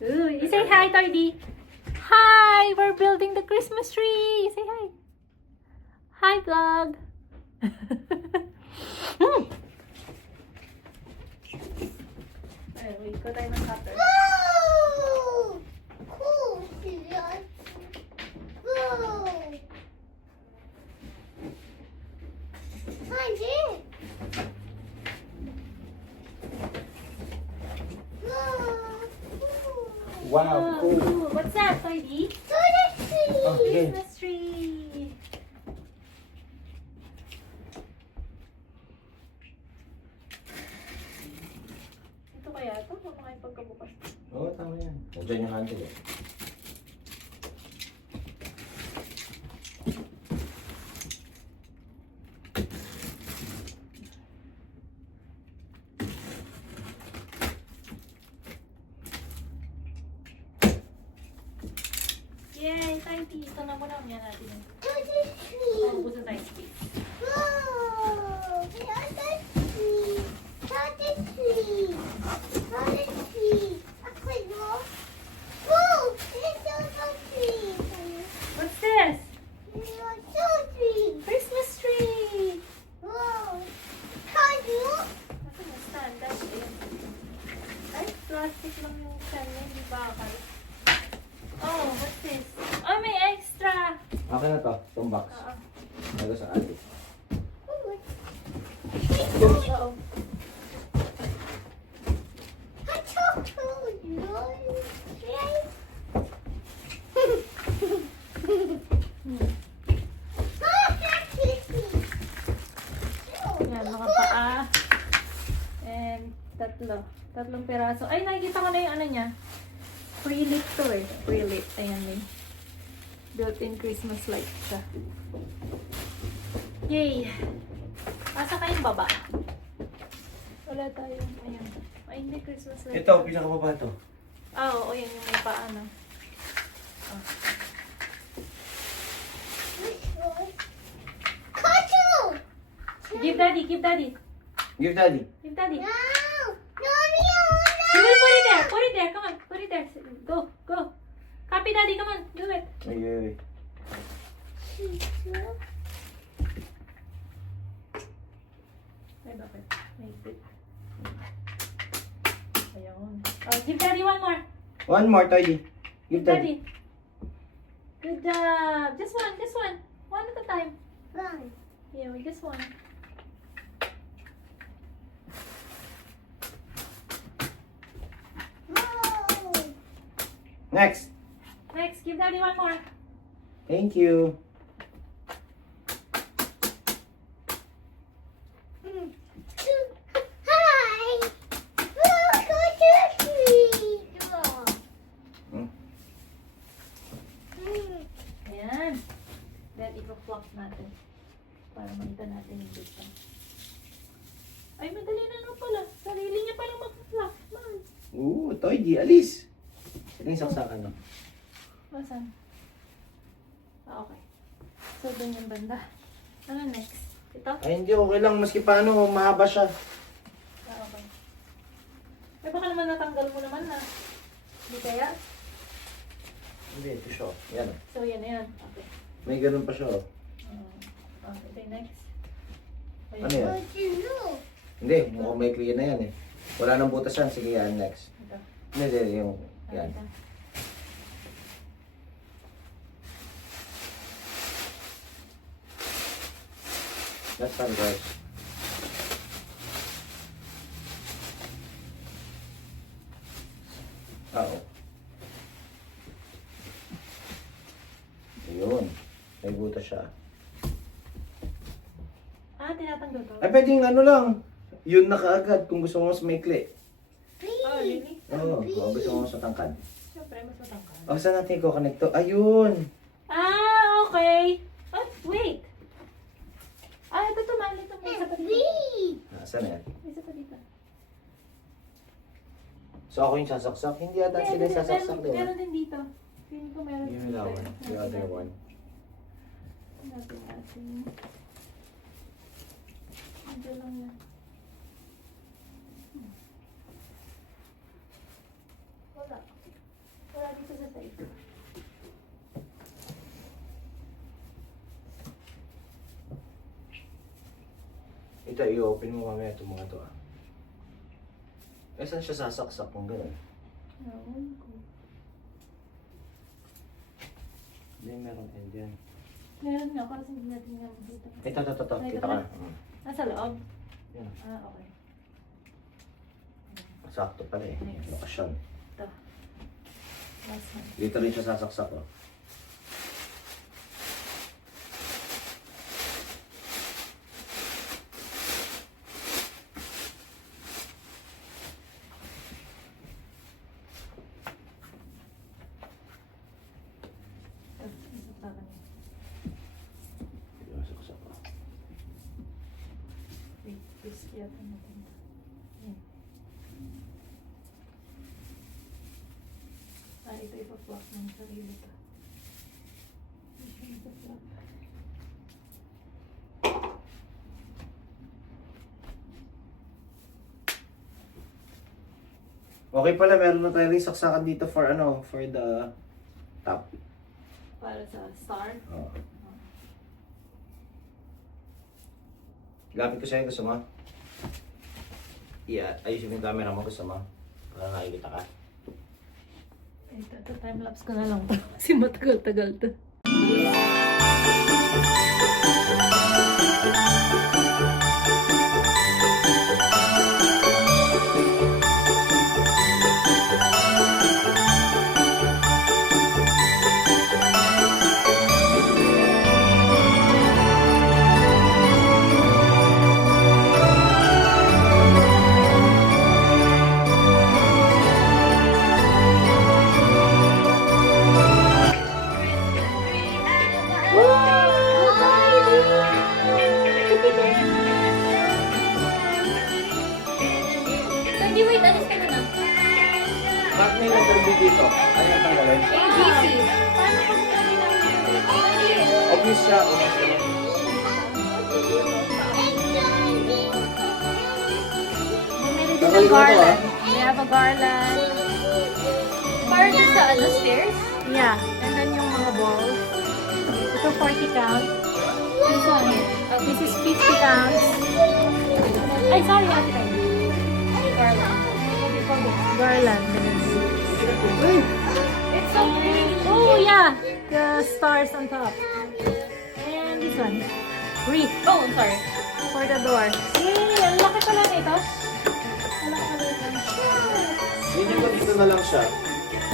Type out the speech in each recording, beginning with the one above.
Ooh, you say hi, Toy. Hi! We're building the Christmas tree! Say hi! Hi, vlog! Ayun, wait ko tayo ng cutter. Whoa! Cool, serious. Whoa! Find it. Wow, cool. Ooh, what's that, Toy? Toilet tree. Okay. Christmas tree! Ito kaya ito? Kung kayo pagkabukas. Oo, tama yan. Nandiyan yung handle eh. Yay! Toy, ito na muna. Yan natin. Toilet tree. Oh, buso tayo space. Whoa! Toilet tree. Toilet tree. Toilet tree. Ako no? Whoa! It's a tree. What's this? It's a tree. Christmas tree! Whoa! Can you? Kasi na stand up eh. Ay, plastic lang yung stand niya, hindi bakal. Oh, what's this? Oh, may extra! Akin na to, itong box. Oo. Nalo sa ate. Oo. Yan, mga paa. And tatlong piraso. Ay, nakikita ko na yung ano niya. Pre-lit to eh. Pre-lit. Ayan eh. Built-in Christmas light siya. Yay! Asa kayong baba? Wala tayong, ayan. Ay, hindi Christmas light. Ito, pinakababa to. Ah, oo, yan yung may paa na. Ah. Give daddy, give daddy. Give daddy. Give daddy. No! You will put it there, put it there, come on, put it there. Go, go. Copy daddy, come on, do it. Ay. Ay, bakit? May tip. Ayun. Oh, give daddy one more. One more, Toy. Give Give daddy. daddy. Good job. Just one, just one. One at a time. Yeah, we just one. Next. Next, give daddy one more. Thank you. Ayan. Then, i-flock natin. Para makita natin yung dito. Ay, madali na lang pala. Sarili niya palang mag-flock. Man. Ooh, Toy, di alis. Ito yung saksakan, no? Masan? Ah, okay. So, dun yung banda. Ano next? Ito? Ay, hindi. Okay lang. Maski paano, mahaba siya. Ah, okay. Ay, baka naman natanggal mo naman na. Hindi kaya? Hindi, ito siya. Yan. So, yan na yan. Okay. May ganun pa siya, oh. Okay, next. Ano yan? Hindi, mukhang may clear na yan, eh. Wala nang butas yan. Sige, yan. Next. Ito. Hindi, yung... Yan. Ito. That's fine, guys. Oo. Ayun. May butas siya. Ah, tinatanggal to? Ay, pwedeng ano lang. Yun na kaagad kung gusto mo mas maikli. Oh, really? Oo, kung gusto mo mas matangkad. Siyempre, mas matangkal. O, saan natin i-connect to? Ayun! Ah, okay. Oh, wait. Ah, ito tumali. Ito may isa pa dito. Saan na yan? May isa pa dito. So, ako yung sasaksak? Hindi ata sila sasaksak, di ba? Meron din dito. Feeling ko meron Yung that one. The other one. Natin. Ito lang yan. Wala. Ito, i-open mo mamaya itong mga to ah. Eh, saan siya sasaksak kung gano'n? Ewan ko. Hindi, meron end yan. Meron nga, kasi hindi natin nga makita. Ito. Ay, Kita ito ka na. na. Nasa loob? Yan. Ah, okay. Sakto pala eh. Nice. Lokasyon. Ito. Last one. Dito rin siya sasaksak oh. Ito pa kanya. Yung saksak oh. Wait, this yata natin. Yan. Ito ipa-flop ng sarili ko. Ito ipa-flop. Okay pala, meron na tayong saksakan dito for ano, for the top. Para sa star. Oh. Lapit ko sa'yo, gusto mo? Yeah, ayusin mo yung camera mo, gusto mo? Para nakikita ka. Ito time-lapse ko na lang to. Kasi matagal-tagal to. Hindi, wait, alis ka na. Bakit may letter B dito? Ano yung tanggalin? ABC. Obvious siya, obvious siya. Bumili din Tanggalin ng mo to, garland. We have a garland. Para dun sa ano, stairs? Yeah. And then yung mga balls. Ito 40 count. This one. This is 50 counts. Ay, sorry, ate kayo. Garland. Garland. It's so pretty. Oh, yeah. The stars on top. And this one. Wreath. Oh, I'm sorry. For the door. Yay! Ang laki pala nito. Ang laki pala nito. Hindi ko dito na lang siya.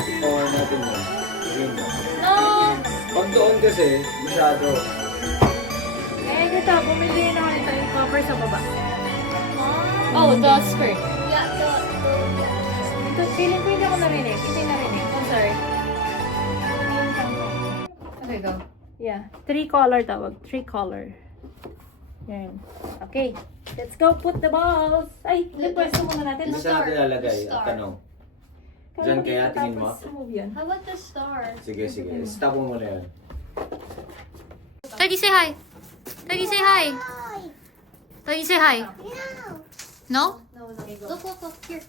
I-power natin mo. Ayun mo. No! Pag doon kasi, masyado. Eh, dito. Bumili na ako nito yung cover sa baba. Oh, the skirt. Ito, feeling ko hindi ako narinig. Hindi narinig. I'm sorry. Okay, go. Yeah. 3 color tawag. 3 color. Yan. Okay. Let's go put the balls. Ay, pwesto muna natin. Isa sa natin lalagay at tanong. Diyan kaya tingin mo? Move yan. How about the star? Sige. Stop mo muna yan. Teddy, say hi. Teddy, say hi. Teddy, say hi. No? No, okay, go. Look. Here.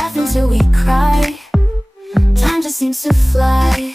laugh until we cry. Time just seems to fly.